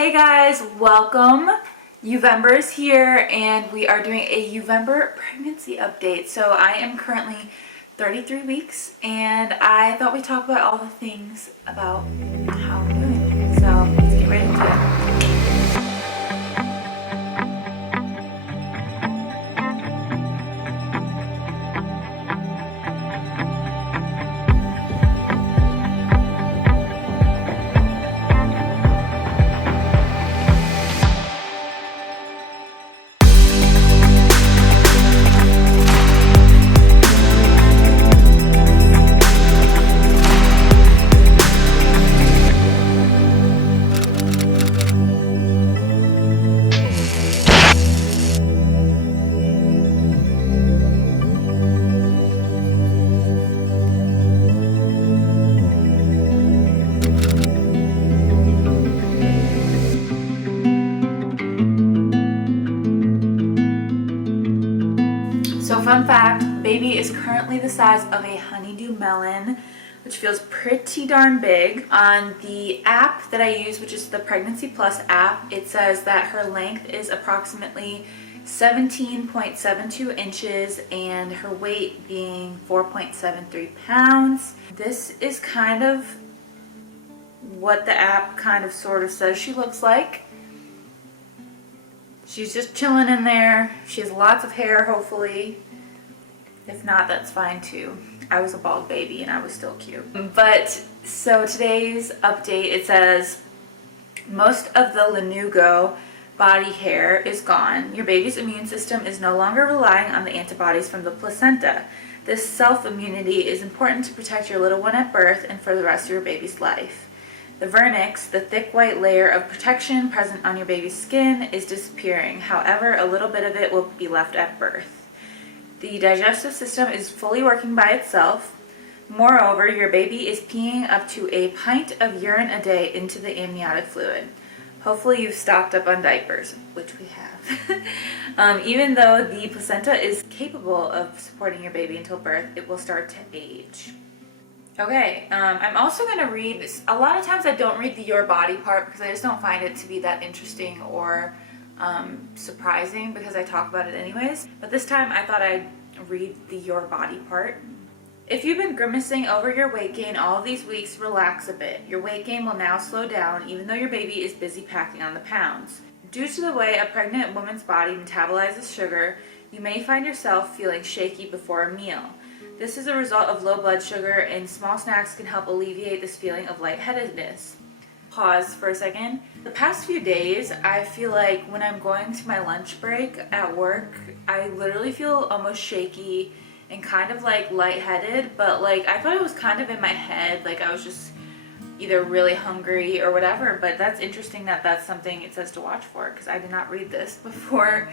Hey guys, welcome. Youvember is here and we are doing a Youvember pregnancy update. So I am currently 33 weeks and I thought we'd talk about all the things about how I'm doing. So let's get right into it. So fun fact, baby is currently the size of a honeydew melon, which feels pretty darn big. On the app that I use, which is the Pregnancy Plus app, it says that her length is approximately 17.72 inches and her weight being 4.73 pounds. This is kind of what the app kind of sort of says she looks like. She's just chilling in there. She has lots of hair, hopefully. If not, that's fine too. I was a bald baby and I was still cute. But so today's update, it says most of the lanugo body hair is gone. Your baby's immune system is no longer relying on the antibodies from the placenta. This self-immunity is important to protect your little one at birth and for the rest of your baby's life. The vernix, the thick white layer of protection present on your baby's skin, is disappearing. However, a little bit of it will be left at birth. The digestive system is fully working by itself. Moreover, your baby is peeing up to a pint of urine a day into the amniotic fluid. Hopefully you've stocked up on diapers, which we have. Even though the placenta is capable of supporting your baby until birth, it will start to age. Okay, I'm also going to read, a lot of times I don't read the your body part because I just don't find it to be that interesting or surprising because I talk about it anyways. But this time I thought I'd read the your body part. If you've been grimacing over your weight gain all of these weeks, relax a bit. Your weight gain will now slow down even though your baby is busy packing on the pounds. Due to the way a pregnant woman's body metabolizes sugar, you may find yourself feeling shaky before a meal. This is a result of low blood sugar, and small snacks can help alleviate this feeling of lightheadedness. Pause for a second. The past few days, I feel like when I'm going to my lunch break at work, I literally feel almost shaky and kind of like lightheaded, but like I thought it was kind of in my head, like I was just either really hungry or whatever, but that's interesting that that's something it says to watch for because I did not read this before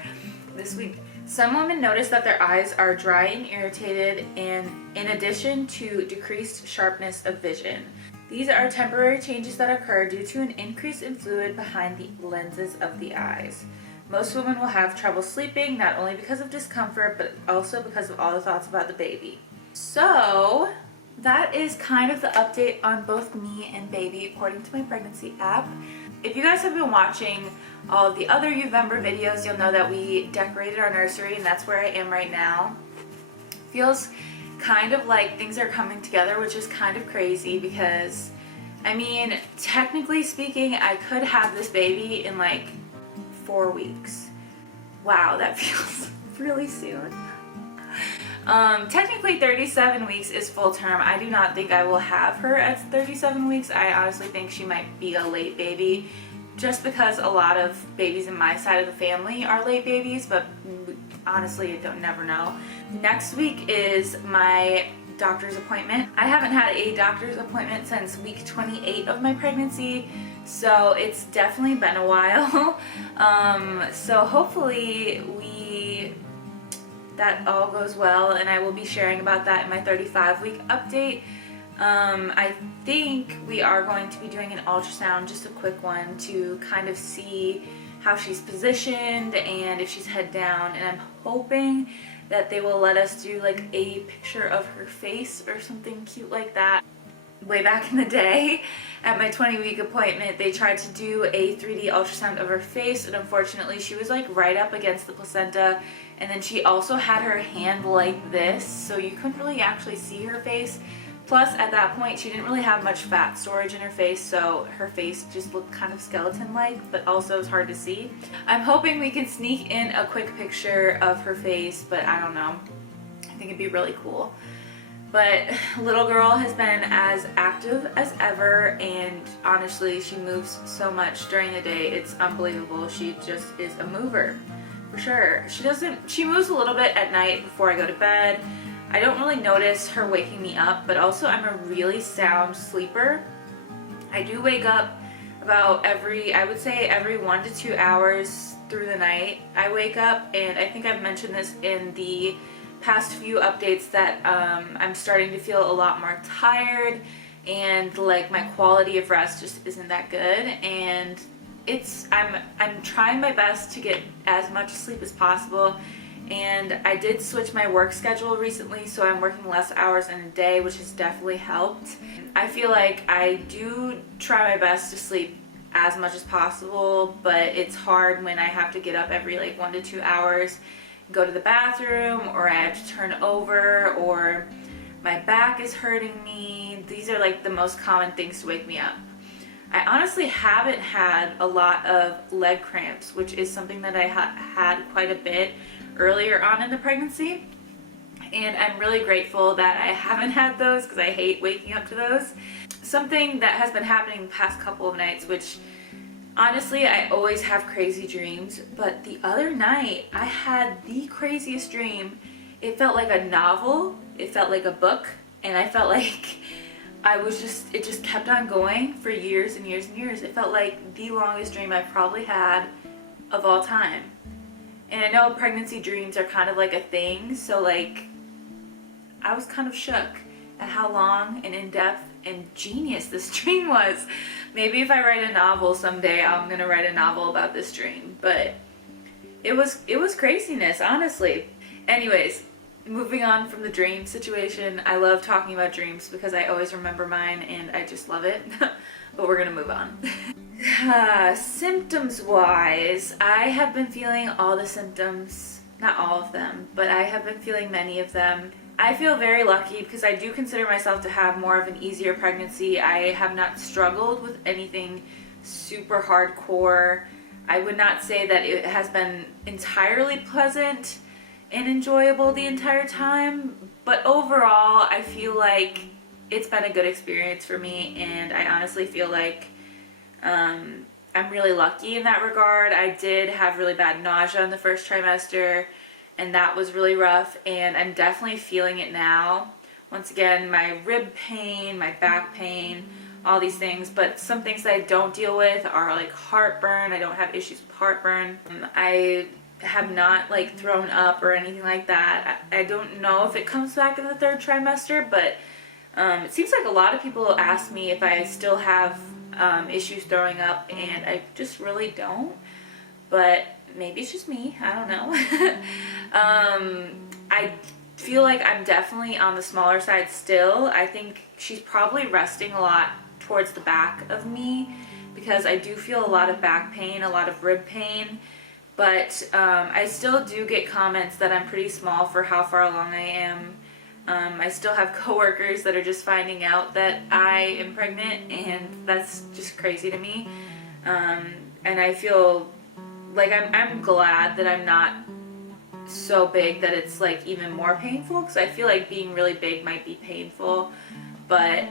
this week. Some women notice that their eyes are dry and irritated, and in addition to decreased sharpness of vision. These are temporary changes that occur due to an increase in fluid behind the lenses of the eyes. Most women will have trouble sleeping, not only because of discomfort, but also because of all the thoughts about the baby. So that is kind of the update on both me and baby according to my pregnancy app. If you guys have been watching all of the other Youvember videos, you'll know that we decorated our nursery and that's where I am right now. Feels kind of like things are coming together, which is kind of crazy because, I mean, technically speaking, I could have this baby in like 4 weeks. Wow, that feels really soon. Technically 37 weeks is full term. I do not think I will have her at 37 weeks. I honestly think she might be a late baby just because a lot of babies in my side of the family are late babies, but honestly, I don't never know. Next week is my doctor's appointment. I haven't had a doctor's appointment since week 28 of my pregnancy, so it's definitely been a while. So hopefully that all goes well, and I will be sharing about that in my 35-week update. I think we are going to be doing an ultrasound, just a quick one, to kind of see how she's positioned and if she's head down, and I'm hoping that they will let us do like a picture of her face or something cute like that. way back in the day at my 20-week appointment, they tried to do a 3D ultrasound of her face, and unfortunately she was like right up against the placenta, and then she also had her hand like this, so you couldn't really actually see her face. Plus, at that point, she didn't really have much fat storage in her face, so her face just looked kind of skeleton-like, but also it was hard to see. I'm hoping we can sneak in a quick picture of her face, but I don't know. I think it'd be really cool. But little girl has been as active as ever, and honestly, she moves so much during the day. It's unbelievable. She just is a mover, for sure. She moves a little bit at night before I go to bed. I don't really notice her waking me up, but also I'm a really sound sleeper. I do wake up about I would say every 1 to 2 hours through the night. I wake up, and I think I've mentioned this in the past few updates that I'm starting to feel a lot more tired, and like my quality of rest just isn't that good, and I'm trying my best to get as much sleep as possible. And I did switch my work schedule recently, so I'm working less hours in a day, which has definitely helped. I feel like I do try my best to sleep as much as possible, but it's hard when I have to get up every like 1 to 2 hours, go to the bathroom, or I have to turn over, or my back is hurting me. These are like the most common things to wake me up. I honestly haven't had a lot of leg cramps, which is something that I had quite a bit earlier on in the pregnancy, and I'm really grateful that I haven't had those because I hate waking up to those. Something that has been happening the past couple of nights, which honestly I always have crazy dreams, but the other night I had the craziest dream. It felt like a novel, it felt like a book, and I felt like it just kept on going for years and years and years. It felt like the longest dream I probably had of all time. And I know pregnancy dreams are kind of like a thing, so like I was kind of shook at how long and in-depth and genius this dream was. Maybe if I write a novel someday, I'm gonna write a novel about this dream, but it was craziness, honestly. Anyways, moving on from the dream situation, I love talking about dreams because I always remember mine and I just love it, but we're gonna move on. Symptoms wise, I have been feeling all the symptoms, not all of them, but I have been feeling many of them. I feel very lucky because I do consider myself to have more of an easier pregnancy. I have not struggled with anything super hardcore. I would not say that it has been entirely pleasant and enjoyable the entire time, but overall I feel like it's been a good experience for me, and I honestly feel like I'm really lucky in that regard. I did have really bad nausea in the first trimester, and that was really rough, and I'm definitely feeling it now. Once again, my rib pain, my back pain, all these things, but some things that I don't deal with are like heartburn. I don't have issues with heartburn. I have not like thrown up or anything like that. I don't know if it comes back in the third trimester, but it seems like a lot of people ask me if I still have issues throwing up, and I just really don't, but maybe it's just me, I don't know. I feel like I'm definitely on the smaller side still. I think she's probably resting a lot towards the back of me because I do feel a lot of back pain, a lot of rib pain, but I still do get comments that I'm pretty small for how far along I am. I still have coworkers that are just finding out that I am pregnant, and that's just crazy to me. And I feel like I'm glad that I'm not so big that it's like even more painful, because I feel like being really big might be painful, but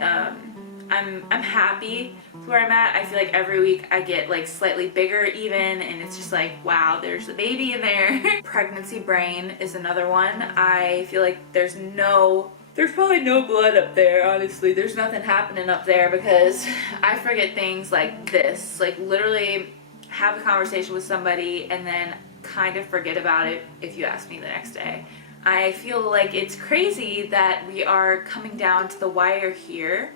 I'm happy with where I'm at. I feel like every week I get like slightly bigger even, and it's just like, wow, there's the baby in there. Pregnancy brain is another one. I feel like there's probably no blood up there, honestly. There's nothing happening up there because I forget things like this. Like literally have a conversation with somebody and then kind of forget about it if you ask me the next day. I feel like it's crazy that we are coming down to the wire here.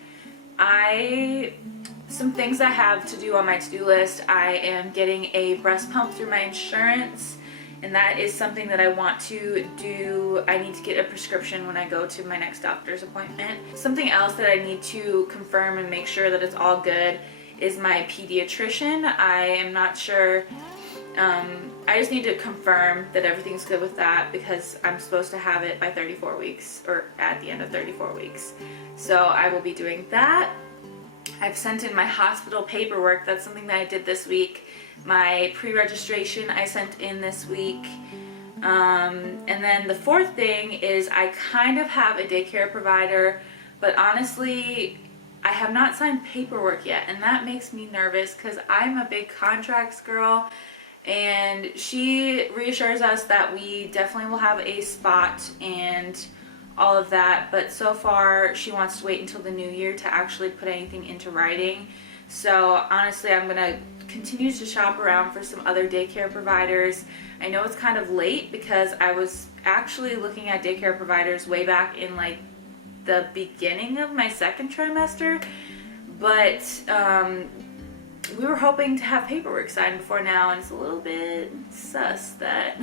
Some things I have to do on my to-do list. I am getting a breast pump through my insurance, and that is something that I want to do. I need to get a prescription when I go to my next doctor's appointment. Something else that I need to confirm and make sure that it's all good is my pediatrician. I am not sure. I just need to confirm that everything's good with that because I'm supposed to have it by 34 weeks or at the end of 34 weeks. So I will be doing that. I've sent in my hospital paperwork. That's something that I did this week. My pre-registration I sent in this week. And then the fourth thing is I kind of have a daycare provider, but honestly, I have not signed paperwork yet, and that makes me nervous because I'm a big contracts girl. And she reassures us that we definitely will have a spot and all of that, but so far she wants to wait until the new year to actually put anything into writing. So honestly, I'm gonna continue to shop around for some other daycare providers. I know it's kind of late because I was actually looking at daycare providers way back in like the beginning of my second trimester, but we were hoping to have paperwork signed before now, and it's a little bit sus that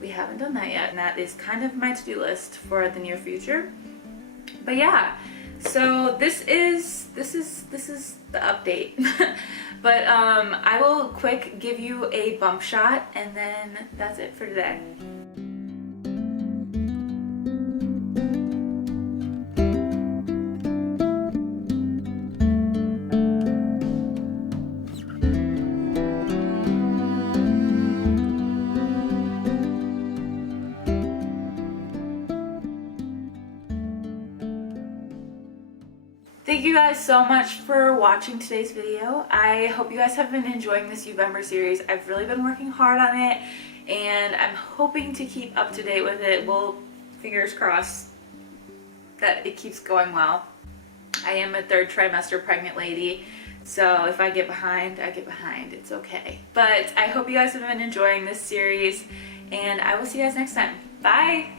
we haven't done that yet, and that is kind of my to-do list for the near future. But yeah, so this is the update. But I will quick give you a bump shot, and then that's it for today. Thank you guys so much for watching today's video. I hope you guys have been enjoying this youvember series. I've really been working hard on it, and I'm hoping to keep up to date with it. Well, fingers crossed that it keeps going well. I am a third trimester pregnant lady, so if I get behind, I get behind. It's okay. But I hope you guys have been enjoying this series, and I will see you guys next time. Bye!